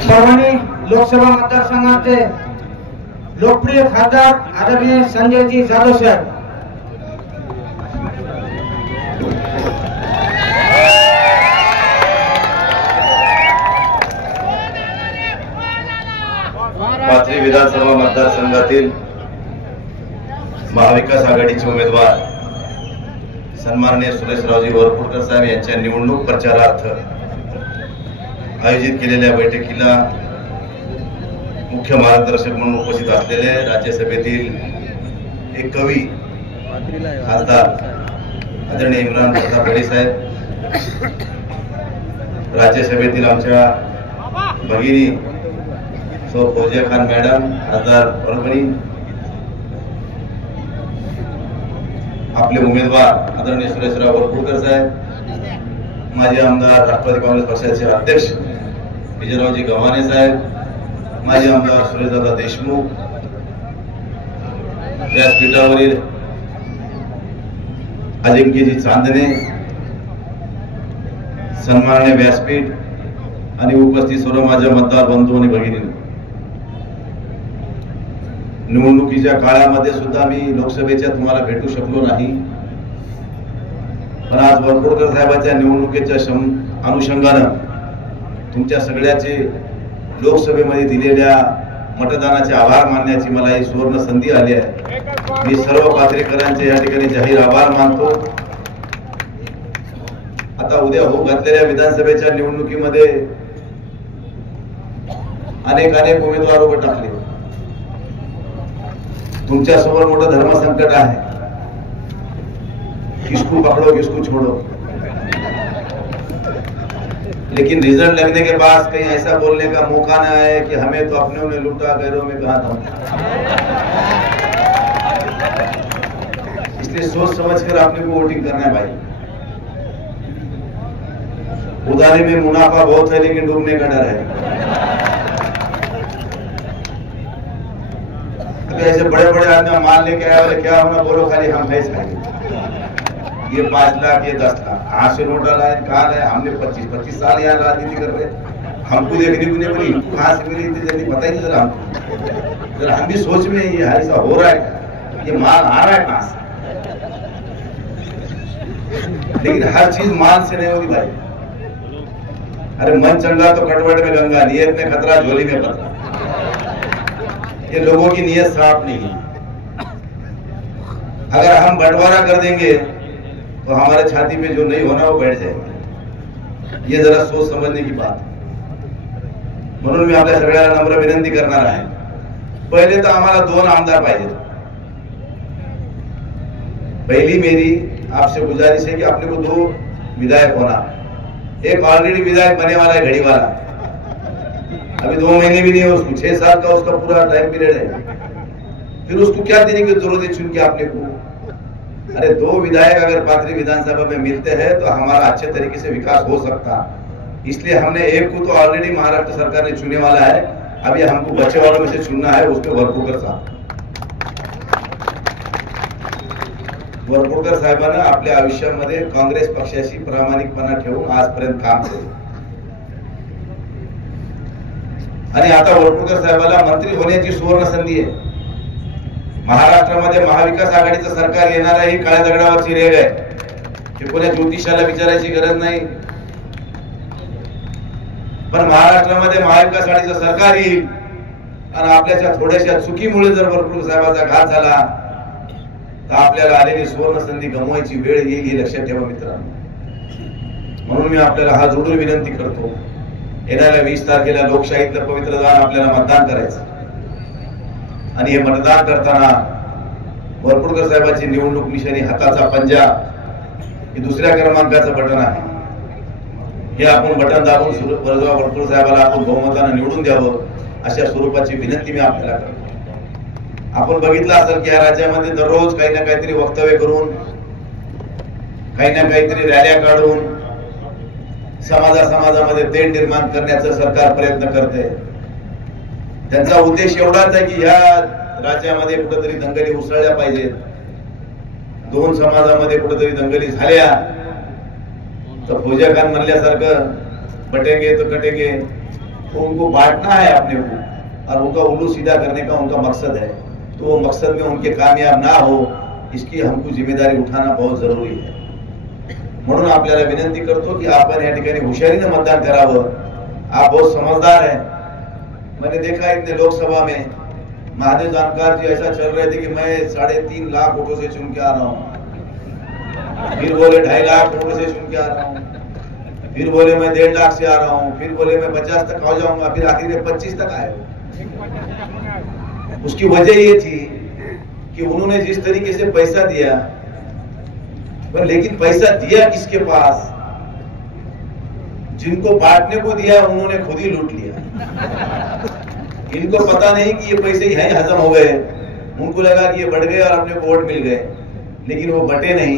परभणी लोकसभा मतदारसंघाचे लोकप्रिय खासदार आदरणीय संजयजी जाधव साहेब। पाथरी विधानसभा मतदारसंघातील महाविकास आघाडीचे उमेदवार सन्माननीय सुरेशरावजी वरपुडकर साहेब यांच्या निवडणूक प्रचारार्थ आयोजित केलेल्या बैठकीला मुख्य मार्गदर्शक म्हणून उपस्थित असलेले राज्यसभेतील एक कवी खासदार आदरणीय इम्रान प्रताप रेड्डी साहेब, राज्यसभेतील आमच्या भगिनी सौ फौजिया खान मॅडम खासदार परभणी, आपले उमेदवार आदरणीय सुरेशराव वरपुडकर साहेब, माजी आमदार राष्ट्रवादी काँग्रेस पक्षाचे अध्यक्ष विजयरावजी गव्हाणे साहेब, माजी आमदार सुरेशदादा देशमुख, व्यासपीठावरील अजिंक्यजी चांदणे, सन्माननीय व्यासपीठ आणि उपस्थित सर्व माझ्या मतदार बंधू आणि भगिनी, निवडणुकीच्या काळामध्ये सुद्धा मी लोकसभेच्या तुम्हाला भेटू शकलो नाही, पण आज वरपुडकर साहेबांच्या निवडणुकीच्या अनुषंगानं तुमच्या सगळ्याचे लोकसभेमध्ये दिलेल्या मतदानाचे आभार मानण्याची मला ही सुवर्ण संधी आली आहे। मी सर्व पाथरीकरांचे या ठिकाणी जाहीर आभार मानतो। आता उद्या होऊ घातलेल्या विधानसभेच्या निवडणुकीमध्ये अनेक उमेदवार उभे टाकले। तुमच्या समोर मोठं धर्मसंकट आहे, किसको पकड़ो किसको छोड़ो, लेकिन रिजल्ट लगने के बाद कहीं ऐसा बोलने का मौका न आए कि हमें तो अपनों ने लूटा गैरों में कहा था। इसलिए सोच समझकर आपने को वोटिंग करना है भाई। उधारी में मुनाफा बहुत है लेकिन डूबने का डर है। ऐसे बड़े बड़े आदमी मान लेके आए और क्या होना, बोलो खाली हम भैंस खाएंगे, ये 5 लाख ये 10 लाख कहाँ से नोटा लाए, कहाँ लाए, हमने 25 साल यहाँ राजनीति कर रहे, हमको देखने को नहीं पड़ी, इनको कहाँ से मिली इतनी जल्दी पता ही नहीं चला हमको। जरा हम भी सोच में ये ऐसा हो रहा है, ये माल आ रहा है कहाँ से, लेकिन हर चीज माल से नहीं होती भाई। अरे मन चंगा तो कटवट में गंगा, नियत में खतरा झोली में पतरा। ये लोगों की नियत साफ नहीं है। अगर हम बंटवारा कर देंगे तो हमारे छाती में जो नहीं होना वो बैठ जाएगा। ये जरा सोच समझने की बात है। म्हणून मी आपल्या सगळ्यांना नम्र विनंती करणार आहे, पहिले तर आम्हाला 2 आमदार पाहिजे। पहली मेरी आपसे गुजारिश है कि अपने को 2 विधायक होना। एक ऑलरेडी विधायक बने वाला है घड़ी वाला, अभी 2 महीने भी नहीं है उसको, 6 साल का उसका पूरा टाइम पीरियड है, फिर उसको क्या देने की जरूरत है चुन के आपने को। अरे 2 विधायक अगर पाथरी विधानसभा में मिलते हैं तो हमारा अच्छे तरीके से विकास हो सकता। इसलिए हमने एक को तो ऑलरेडी महाराष्ट्र सरकार ने चुने वाला है, अभी हमको बच्चे वालों में से चुनना है, उसमें वरपुडकर साहब। वरपुडकर साहेबांना आपल्या आयुष्यामध्ये काँग्रेस पक्षाशी प्रामाणिकपणा ठेवून आजपर्यंत काम केले आणि आता वरपुडकर साहेबांना मंत्री होण्याची सुवर्ण संधी आहे। महाराष्ट्रामध्ये महाविकास आघाडीचं सरकार येणार आहे, ही काळ्या दगडावरची रेघ आहे, हे कोणत्या ज्योतिषाला विचारायची गरज नाही। पण महाराष्ट्रामध्ये महाविकास आघाडीचं सरकार येईल आणि आपल्याच्या थोड्याशा चुकीमुळे जर वरपुडकर साहेबांचा घात झाला तर आपल्याला आलेली सुवर्ण संधी गमवायची वेळ येईल, ही लक्षात ठेवा मित्रांनो। म्हणून मी आपल्याला हात जोडून विनंती करतो, येणाऱ्या 20 तारखेला लोकशाहीतलं पवित्र दान आपल्याला मतदान करायचं आणि हे मतदान करताना वरपुडकर साहेबांची निवडणूक निशाणी हाताचा पंजा हे दुसऱ्या क्रमांकाचं बटन आहे, हे आपण बटन दाबून वरपुडकर साहेबांना आपण बहुमताने निवडून द्यावं, अशा स्वरूपाची विनंती मी आपल्याला करतो। आपण बघितलं असेल की या राज्यामध्ये दररोज काही ना काहीतरी वक्तव्य करून, काही ना काहीतरी रॅल्या काढून समाजामध्ये तेढ निर्माण करण्याचा सरकार प्रयत्न करते। त्यांचा उद्देश एवढाच आहे की या राज्यामध्ये कुठेतरी दंगली उसळल्या पाहिजेत, 2 समाजामध्ये कुठेतरी दंगली झाल्या तर फौजिया खान म्हणल्यासारखं बटेंगे तो कटेंगे, तो उनको बांटना है अपने को और उनका उल्लू सीधा करने का उनका मकसद है, तो वो मकसद में उनके कामयाब ना हो इसकी हमको जिम्मेदारी उठाना बहुत जरुरी आहे. म्हणून आपल्याला विनंती करतो की आपण या ठिकाणी हुशारीने मतदान करावं. आप बहुत समझदार हैं. मैंने देखा इतने लोकसभा में महादेव जानकर जी ऐसा चल रहे थे कि मैं 3.5 लाख वोटों से चुन के आ रहा हूँ, फिर बोले 2.5 लाख वोटों से चुन के आ रहा हूँ, फिर बोले मैं 1.5 लाख से आ रहा हूँ, फिर बोले मैं 50 तक आ जाऊंगा, फिर आखिर में 25 तक आए. उसकी वजह ये थी कि उन्होंने जिस तरीके से पैसा दिया, पर लेकिन पैसा दिया किसके पास? जिनको बांटने को दिया उन्होंने खुद ही लूट लिया. इनको पता नहीं कि ये पैसे यहीं हजम हो गए, उनको लगा कि ये बढ़ गए और अपने को वोट मिल गए, लेकिन वो बटे नहीं,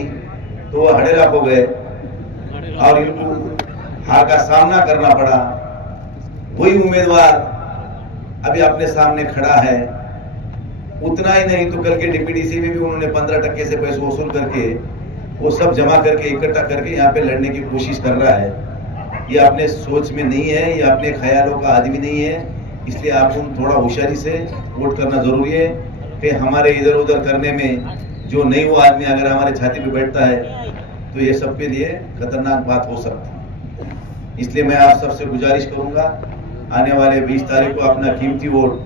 तो वो हड़ेला हो गए और इनको हार का सामना करना पड़ा. वही उम्मीदवार अभी अपने सामने खड़ा है. उतना ही नहीं तो कल के डीपीडीसी में भी उन्होंने 15% से पैसे वसूल करके वो सब जमा करके इकट्ठा करके यहाँ पे लड़ने की कोशिश कर रहा है. ये अपने सोच में नहीं है, ये अपने ख्यालों का आदमी नहीं है. इसलिए आपको थोड़ा होशियारी से वोट करना जरूरी है. फिर हमारे इधर उधर करने में जो नहीं वो आदमी अगर हमारे छाती पे बैठता है तो ये सबके लिए खतरनाक बात हो सकती है. इसलिए मैं आप सबसे गुजारिश करूंगा, आने वाले 20 तारीख को अपना कीमती वोट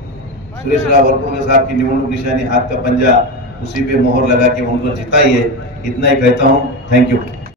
सुरेशराव वरपुड़कर साहब की निवडणूक निशानी हाथ का पंजा, उसी पे मोहर लगा के उनको जिताइए. इतना ही कहता हूँ. Thank you.